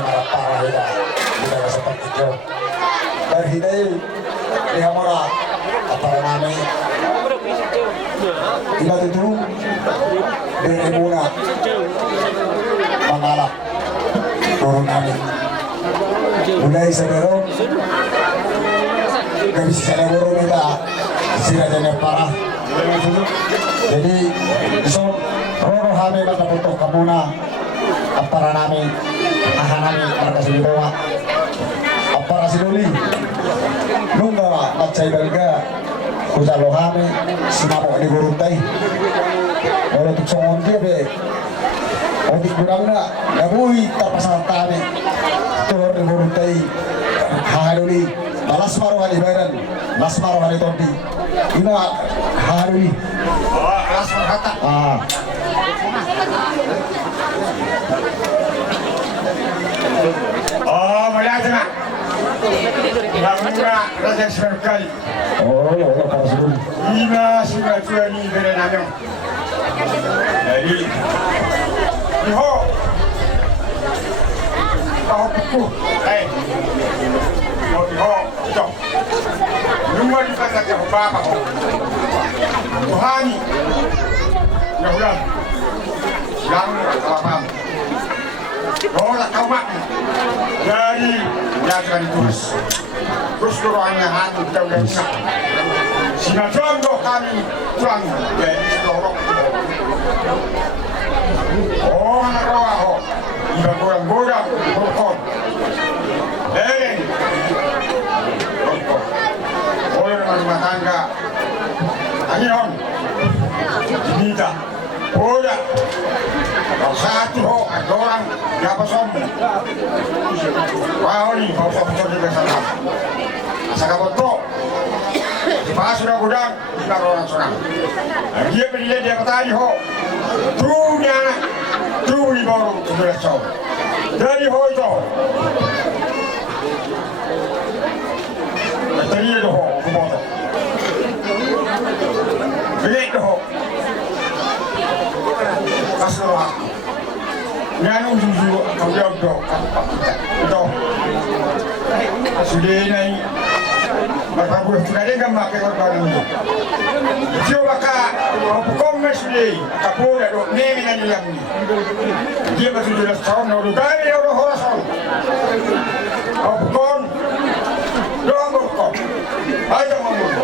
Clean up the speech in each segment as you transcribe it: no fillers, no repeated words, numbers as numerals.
kami para hida tidak seperti itu dan hidai lihat murah apa namanya tidak itu dari muna mengalap turun kami mulai sebelum kami secara burung kita sila dan parah jadi so roro kami maka butuh kamuna para namin namin para siluwa para siluli nungga macay balga kusalo kami sinamo ni guruntay wala tuksongon dia be o di kurang na nabuhi tapasang kami tuhor ni guruntay hahaluli balas maro halibaran balas maro halitonti ina hahaluli balas maro hata Oh, melihatnya. Lamunya raja sekali. oh para siluli Ina sudah tua ni berenang. Jadi, iho, kau buku, mau iho, jom. Lumba di pasar ke bapa. Tuhani, ya udah. Lamu apa? Orang kau mak dari jangan terus doanya hati jauh dari sana. Sinatron doh kami tuang dari lorong. Oh anak kau iba gorang berkon. Oleh rumah tangga, angin kita, udah. Satu ho, ada orang dapat sombong. Wah ini mau fokus di sana. Asal kamu tuh, pas sudah gudang, kita orang serang. Dia berdiri dia kata ho, tuh ni anak, tuh ni baru sudah cowok. Jadi ho itu, tadi itu ho, kumoto. Beli itu ho. Kasih Nyanyi jujur kau jawab dok, dok. Sudah ini, bapak buat sudah ada gambar korban ini. Coba kak, hukum masih kapur ada dok nemi nani yang ini. Dia masih 17 tahun, udah kali ya udah horasan. Hukum, doang hukum, aja ngomong.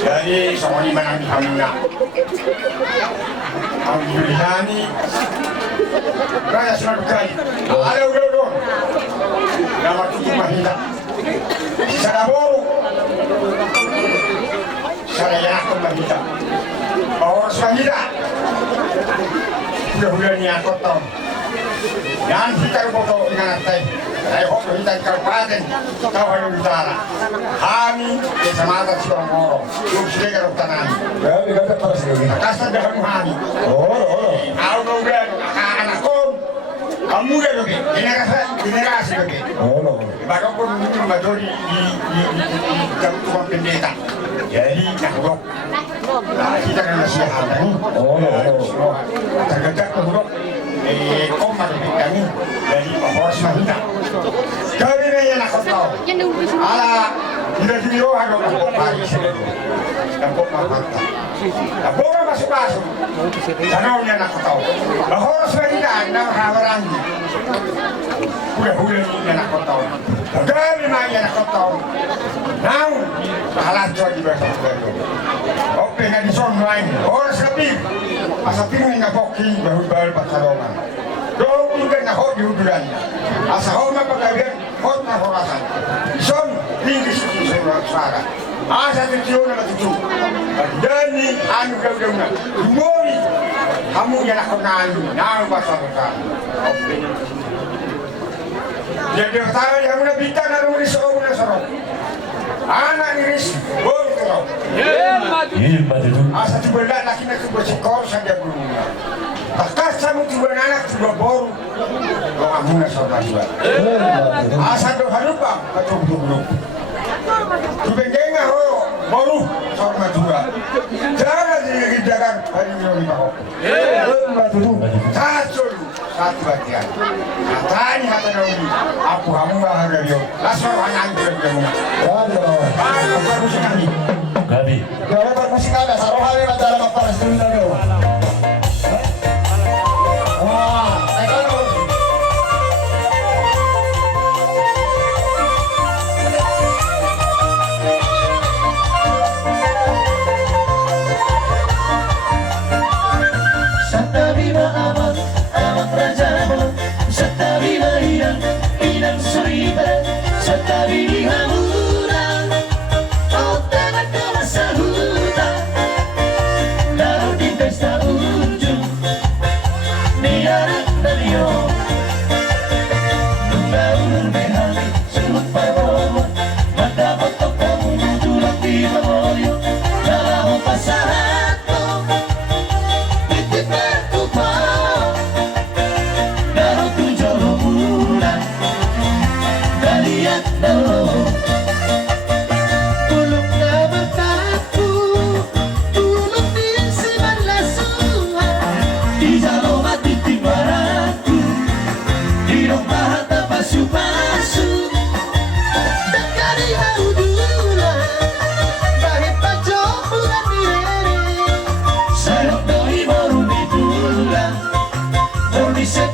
Jadi semua ini menang hamna. Alhamdulillah ni. Raya selalu kali. Ada udah. Nama tujuh mahita. Sada boru. Sada yakun mahita. Orang mahita. Sudah ni aku tahu. Yang kita foto dengan tay. Saya foto kita kabupaten Kabupaten Utara. Kami kecamatan Surangoro. Sudah kalau tanah. ya kita terus lagi Kasar dah kami. oh Aku udah anakku. Kamu udah lagi. Generasi lagi. oh Baru pun itu baru di tukang pendeta. Jadi nak kita kan masih ada ni. oh Terdekat buruk. Komar kami dari Polres Mahita. Kami ni nak tahu. Ala tidak video ada pagi sebelum. Dapat makan. Dapat masuk. Jangannya nak tahu. Polres Mahita nak hawaran. Udah ni nak tahu. Kami mai nak tahu. Now halat jadi bersama. Oke kan di son lain. Polres lebih. Asa tinggal na boki baru pasalongan. Dong tinggal na hot diuduran. Asa hot na pagkabian hot na horasan. Son tinggi suara. Asa tujuh na tujuh. Dani anu gawin na. Mori kamu yang nak kenal na pasalongan. Jadi kata yang mana bintang na nulis orang na sorok. Anak iris boleh terus. Asa tu belat laki nak tu bersekor saja belum. Takkan kamu tu anak tu baru. Kau amuna saudara juga. Asa tu halupa betul belum. Tu bengenga ho baru saudara juga. Jangan dijaga hari ini bahu. Satu satu bagian. Katanya kata Daudi, aku hamba dari Dio. Langsung anak itu dia muna. Ayo permusik kami. Gabi. Kalau permusik ada, sarohani na dalam apa restoran nyo. Wah, teka no. Satabima amat, amat rajamu. Satabima inang suriba. Satabima hamuran. Oh tanah kala sahuta. Lalu di pesta ujung. Niarak dalio. Nunggaulur behani. Sulut parbomo. Mata potok kamu tulak di mamoyo. Dalam pasahato. Se